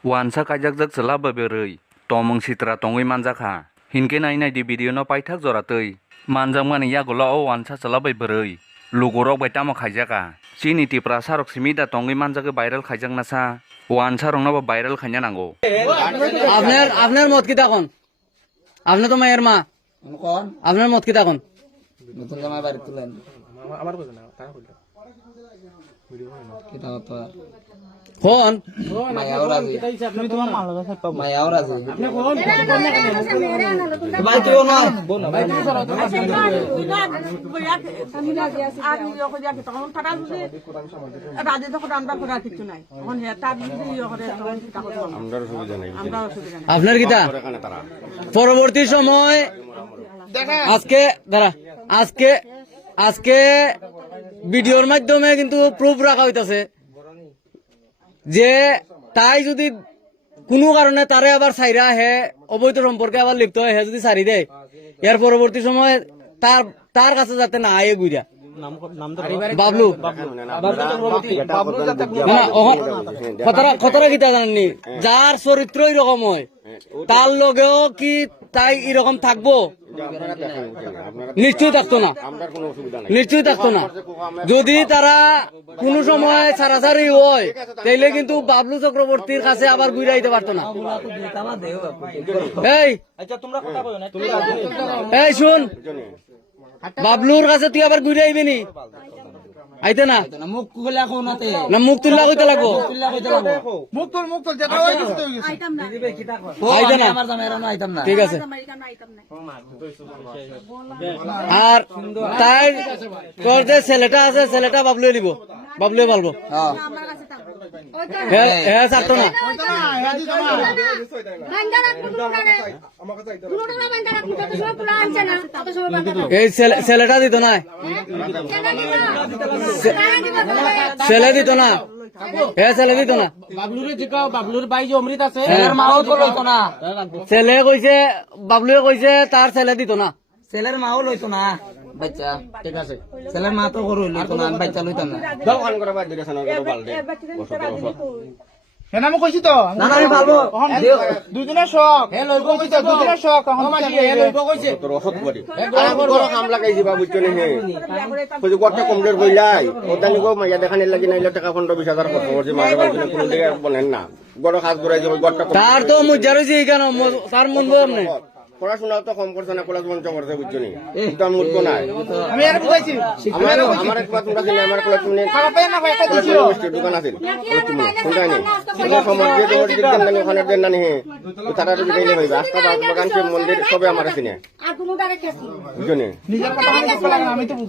Wansa kajak selaba berei, tomong sitra tongui manjaka. Hinke nai di video no paithak joratei. Manjang mani ya gola o wansa selabai berei. Lugorok bai tamo khaijaka. Chini tipra sarok simida tongui manjake viral khaijak nasa. Wansa rong na viral khanya nango. আপনার মত কি তখন আপনি তো মায়ের মা কোন আপনার মত কি তখন নতুন জামাই বাড়ি তুলেন আমার কইছে না তারা কইলো কিটা তো ফোন মায়াও রাজি তুমি তোমার মাল লাগা সব মায়াও রাজি আপনি কোন ভাই তুইও না বোন ভাই তুমি সরো আপনার কিতা পরবর্তী সময় আজকে দাঁড়া আজকে ভিডিওর মাধ্যমে কিন্তু প্রুফ রাখা হইতাছে যে তাই যদি কোনো কারণে তারে আবার সাইরা হে অবৈধ সম্পর্কে আবার লিপ্ত হয় হে যদি সারি দেয় এর পরবর্তী সময় তার কাছে যাতে না আয়ে গুইরা বাবলু কতটা গীতা জানেননি যার চরিত্র এরকম হয় তার লগেও কি তাই এরকম থাকবো নিশ্চয়ই থাকতো না নিশ্চয়ই থাকতো না যদি তারা কোন সময় ছাড়াছাড়ি হয় তাইলে কিন্তু বাবলু চক্রবর্তীর কাছে আবার ঘুরে আইতে পারতো না এই শুন বাবলুর কাছে তুই আবার ঘুরে আইবি নি আইতে না মুখ খুলে কোনাতে না মুখ তুল্লা কইতে লাগবো মুখ তোল যেটা হই গেছে আইতাম না আইতে না আমার জামাই এরনো আইতাম না ঠিক আছে আইতাম না আর তাই তোর যে ছেলেটা আছে ছেলেটা বাবলুয়ে দিব বাবলুয়ে পালবো হ্যাঁ আমার কাছে থাকবো হ্যাঁ ছাড়তো না বান্দারা কুকুরারে কুকুরারা বান্দারা কুকুরা সব পুরা আনছে না কত সময় বান্দারা এই ছেলেটা দিত না ছেলে দিত না ছেলে দিত না বাবলুরে জিকাও বাবলুর ভাই যে অমৃত আছে ছেলের মাও তো লইতো না ছেলে কইছে বাবলুয়ে কইছে তার ছেলে দিত না ছেলের মাও লইতো না বাচ্চা ঠিক আছে ছেলের মা তো গরু লইতো না বাচ্চা লইতাম না হেনা মই কইছি তো না না আমি ভালো দুজনের শখ হে লইব কইছে দুজনের শখ এখন মাসি হে লইব কইছে তোর অসৎ করি বড় কাম লাগাই দিবা বুঝছো নি হে কই কথা কমপ্লিট কইলাই ওদানি গো মাইয়া দেখানি লাগি নাইলে টাকা 15-20 হাজার খরচ করছে মাঝে মাঝে কোন দিকে বলেন না বড় কাজ করে যে গড়টা তার তো মুজার হইছে কেন তার মন বম নাই পড়াশোনা তো কম করছে না কলেজ বন্ধ করছে বুঝছো নি তো আমি মূর্খ নাই আমি আর বুঝাইছি আমার এক বার তোমরা দিলে আমার কলেজ শুনে খারাপ না ভাই একটা দিছিল দোকান আছে শুনতে নি তোমার সমাজ যে তোমার দিকে দেন ওখানে দেন না নি তারা যদি দিলে হইবে আস্তা বাগান সে মন্দির সবে আমার আছে না আর কোনো ডাইরেক্ট আছে বুঝছো নি নিজের কথা আমি তো